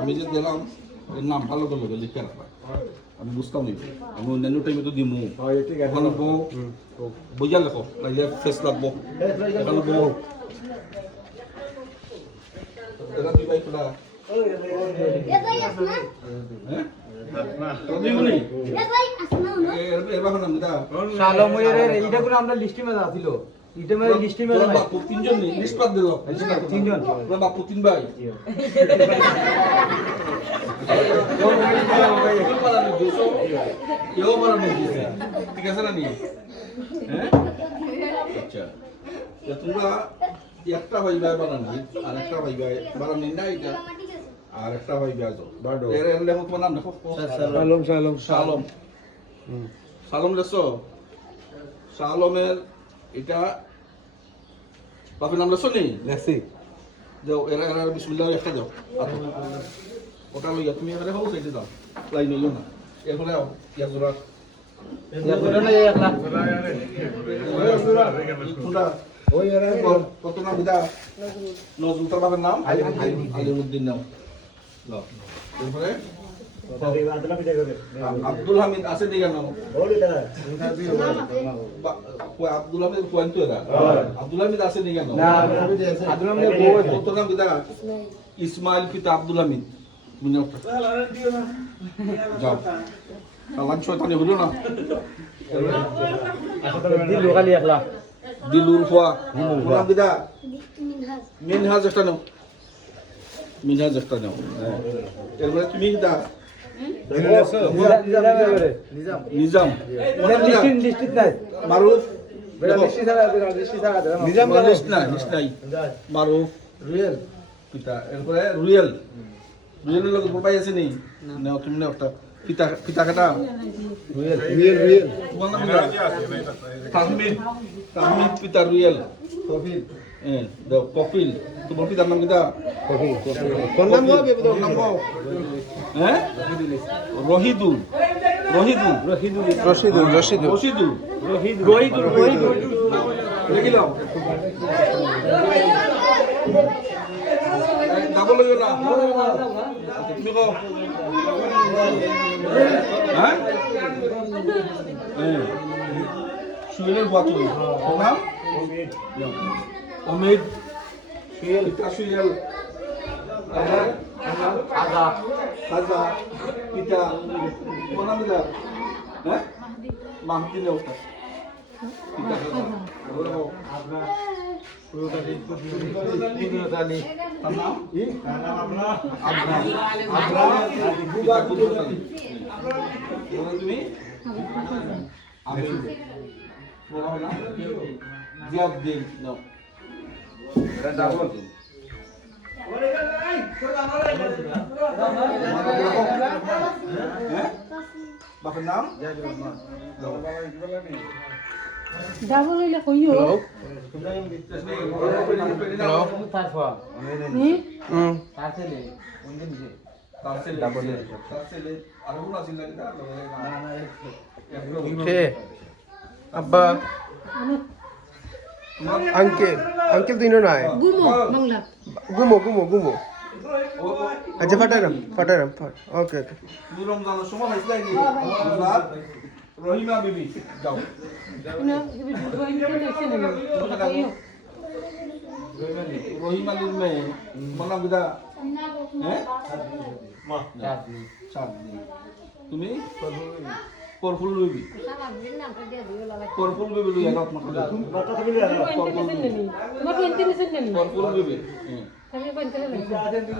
আমি যে দিলাম এর নাম ভালো করে লোকে লিখে রাখবা আমি বুঝতাম নি আমি অন্যান্য টাইমে তো দিমু ওখানে বউ বইয়া লেখো নাইলে ফেস লাগবো এখানে বউ এটা কি ভাই খোলা হ্যাঁ রবিউনি এবার নাম দা শালময়ের এইটা করে আমরা লিস্টে মধ্যে আছিল এটা মানে লিস্টে মধ্যে নাই বাপু তিনজন নি লিস্ট পাত দিল তিনজন বাপু তিন ভাই ঠিক আছে না নি হ্যাঁ আচ্ছা তোমরা একটা হইবা বানানি আর একটা হইবা বানানি না এটা আর একটা হইবা তো এর লেখো তোমার নাম লেখো শালম শালম লেছো শালমের এটা বাপের নাম লেছো নি লেসি দাও এরা এরা বিসমিল্লাহ একটা দাও ওটা লইয়া তুমি এবারে হোক সাইডে দাও লাইন হইও না এরপরে ইয়া জোড়া ওই এরা কত নাম বিদা নজরুল তার বাবার নাম আলিউদ্দিন নাম দাও এরপরে আব্দুল হামিদ আছে দিকে নাম আব্দুল হামিদ পয়েন্ট এরা আব্দুল হামিদ আছে দিকে নাম আব্দুল হামিদ কত নাম বিদা ইসমাইল পিতা আব্দুল হামিদ যাও কালাম শয়তানি হলো না দিল খালি একলা দিলুর ফুয়া নাম বিদা মিনহাজ একটা নাও মিনহাজ একটা নাও এরপরে তুমি কিটা নিজাম লিস্ট নাই মারুফ নিজাম লিস্ট নাই মারুফ রুয়েল পিতা এরপরে রুয়েল রুয়েলের লোক পাই আছে নি নাও তুমি নাও একটা পিতা পিতা কাটা রুয়েল তোমার নাম তাহমিদ তাহমিদ পিতা রুয়েল কফিল দাও কফিল তোমার পিতার নাম কিটা কফিল কোন নাম গো তোর নাম গো হ্যাঁ রহিদুল লিখিলাম ডাবল হইও না তুমি কও হ্যাঁ সুয়েলের বাতু নাম অমিদ সুয়েল সুয়েল আগা খাজা পিতা কোন নাম দিলা হ্যাঁ মাহদি নেও পিতা খাজা আগা তুমি জিয়াউদ্দিন নাও বাপের নাম ডাবল হইলে কইও হ্যালো নি তারছেলে কোন দিন যে তারছেলে তারছেলে আর কোন আছে লাগা কে আব্বা আঙ্কেল দিনো নাই গুমো বাংলা গুমো আচ্ছা ফাটারাম ওকে তুমি রমজানের সময় হইছে কি রহিমা বিবি যাও না হিবি ড্রয়িং করে এসে নেন রহিমা লির মেয়ে বললাম বিদা হ্যাঁ চাঁদনি তুমি পরফুল বিবি পরফুল বিবি লইয়া রাত মাথা তোমার 20 নিছেন নেন পরফুল বিবি আমি 20